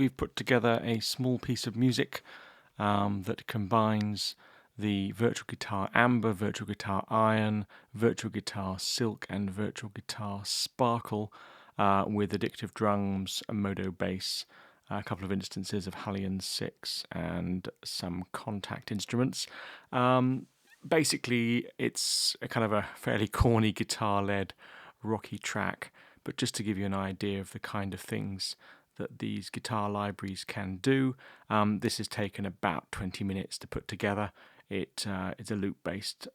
we've put together a small piece of music that combines the virtual guitar amber, virtual guitar iron, virtual guitar silk, and virtual guitar sparkle with addictive drums, a modo bass, a couple of instances of Hallian 6, and some contact instruments. Basically, it's a kind of a fairly corny guitar-led rocky track, but just to give you an idea of the kind of things that these guitar libraries can do. This has taken about 20 minutes to put together. It's a loop-based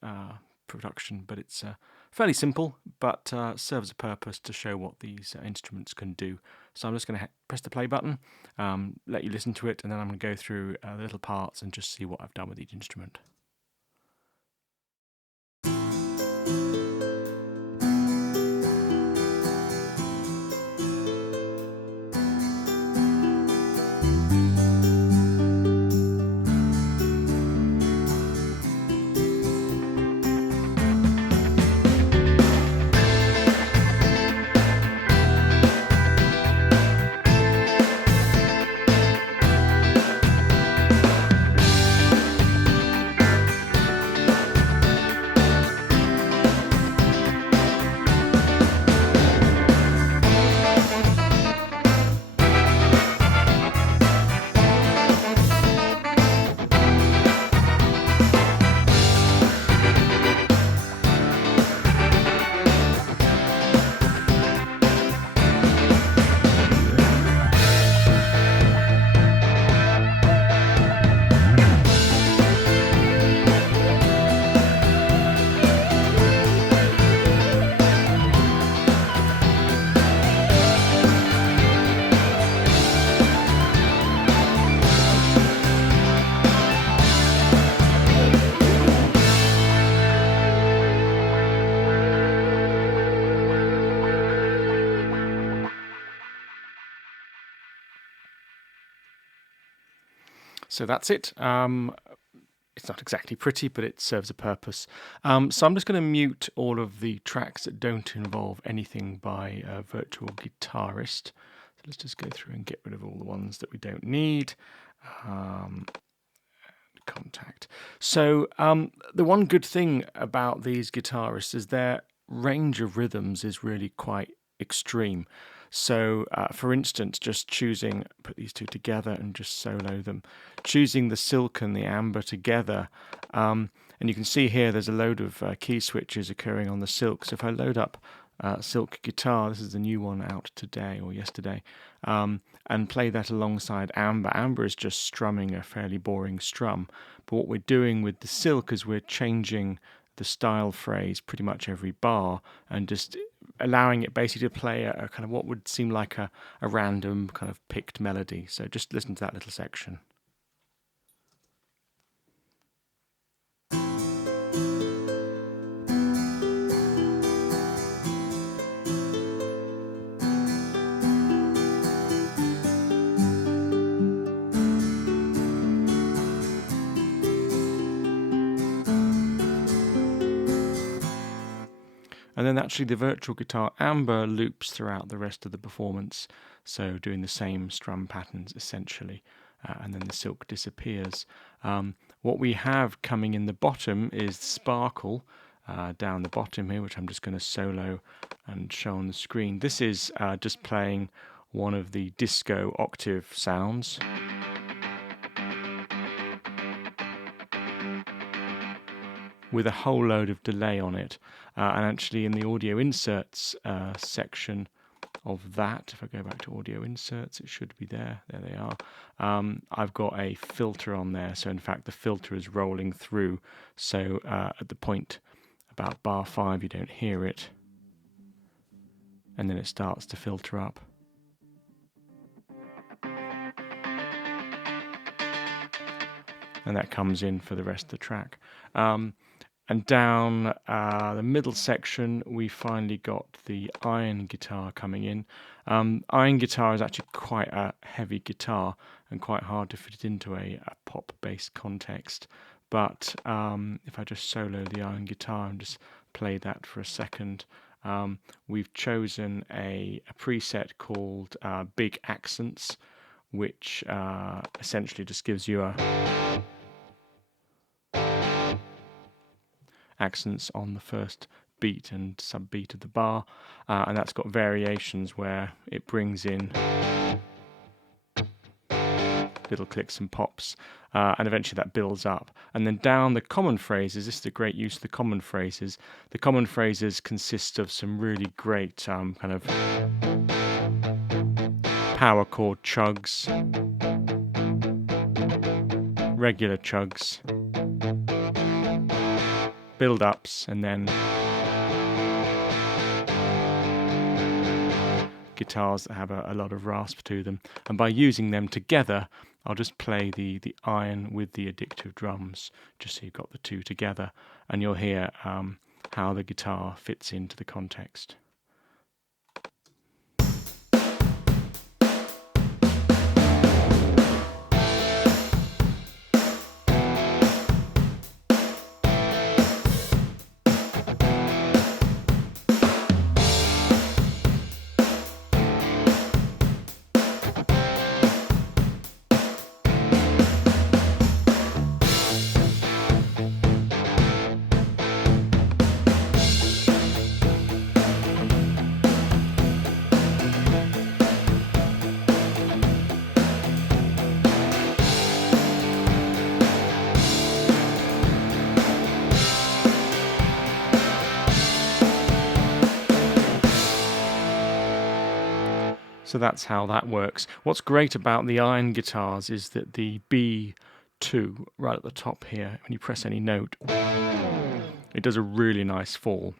production, but it's fairly simple, but serves a purpose to show what these instruments can do. So I'm just going to press the play button, let you listen to it, and then I'm going to go through the little parts and just see what I've done with each instrument. So that's it. It's not exactly pretty, but it serves a purpose. So I'm just going to mute all of the tracks that don't involve anything by Virtual Guitarist. So let's just go through and get rid of all the ones that we don't need. Contact. So the one good thing about these guitarists is their range of rhythms is really quite extreme. So, for instance, just put these two together and just solo them, choosing the silk and the amber together, and you can see here there's a load of key switches occurring on the silk. So if I load up silk guitar, this is the new one out today or yesterday, and play that alongside amber. Amber is just strumming a fairly boring strum, but what we're doing with the silk is we're changing the style phrase pretty much every bar and just allowing it basically to play a kind of what would seem like a random kind of picked melody. So just listen to that little section. And then actually the virtual guitar amber loops throughout the rest of the performance, so doing the same strum patterns essentially, and then the silk disappears. What we have coming in the bottom is sparkle down the bottom here, which I'm just going to solo and show on the screen. This is just playing one of the disco octave sounds. With a whole load of delay on it. And actually in the audio inserts section of that, if I go back to audio inserts, it should be there. There they are. I've got a filter on there. So in fact, the filter is rolling through. So at the point about bar 5, you don't hear it. And then it starts to filter up. And that comes in for the rest of the track. And down the middle section, we finally got the iron guitar coming in. Iron guitar is actually quite a heavy guitar and quite hard to fit it into a pop-based context. But if I just solo the iron guitar and just play that for a second, we've chosen a preset called Big Accents, which essentially just gives you accents on the first beat and sub-beat of the bar, and that's got variations where it brings in little clicks and pops, and eventually that builds up. And then down the common phrases, this is the great use of the common phrases. The common phrases consist of some really great kind of power chord chugs, regular chugs, build-ups, and then guitars that have a lot of rasp to them. And by using them together, I'll just play the iron with the addictive drums, just so you've got the two together, and you'll hear how the guitar fits into the context. So that's how that works. What's great about the iron guitars is that the B2 right at the top here, when you press any note, it does a really nice fall.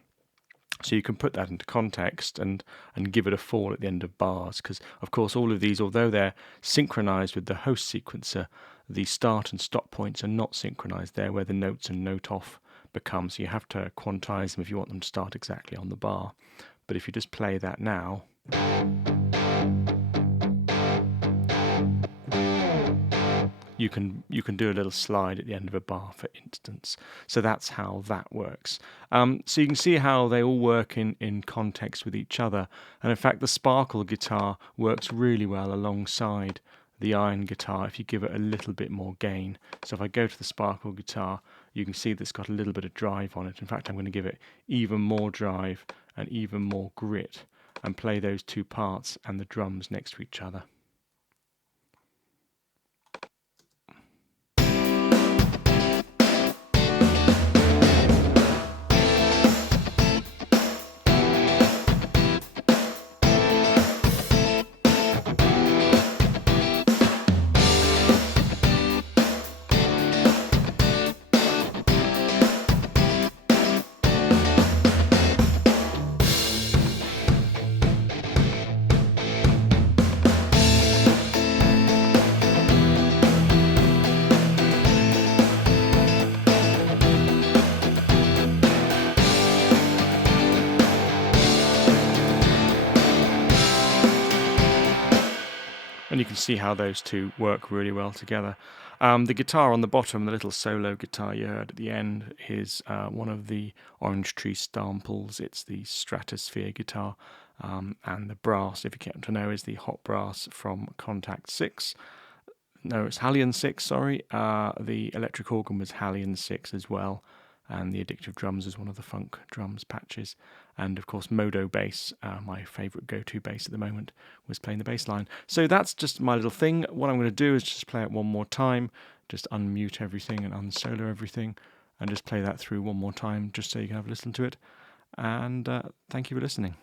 So you can put that into context and give it a fall at the end of bars, because of course all of these, although they're synchronized with the host sequencer, the start and stop points are not synchronized there where the notes and note off become. So you have to quantize them if you want them to start exactly on the bar. But if you just play that now, you can do a little slide at the end of a bar, for instance. So that's how that works. So you can see how they all work in context with each other. And in fact, the sparkle guitar works really well alongside the iron guitar if you give it a little bit more gain. So if I go to the sparkle guitar, you can see that it's got a little bit of drive on it. In fact, I'm going to give it even more drive and even more grit and play those two parts and the drums next to each other. And you can see how those two work really well together. The guitar on the bottom, the little solo guitar you heard at the end, is one of the Orange Tree samples. It's the Stratosphere guitar. And the brass, if you care to know, is the hot brass from Contact 6. No, it's Hallion 6, sorry. The electric organ was Hallion 6 as well. And the addictive drums is one of the funk drums patches. And of course, Modo bass, my favourite go-to bass at the moment, was playing the bass line. So that's just my little thing. What I'm going to do is just play it one more time, just unmute everything and unsolo everything, and just play that through one more time, just so you can have a listen to it. And thank you for listening.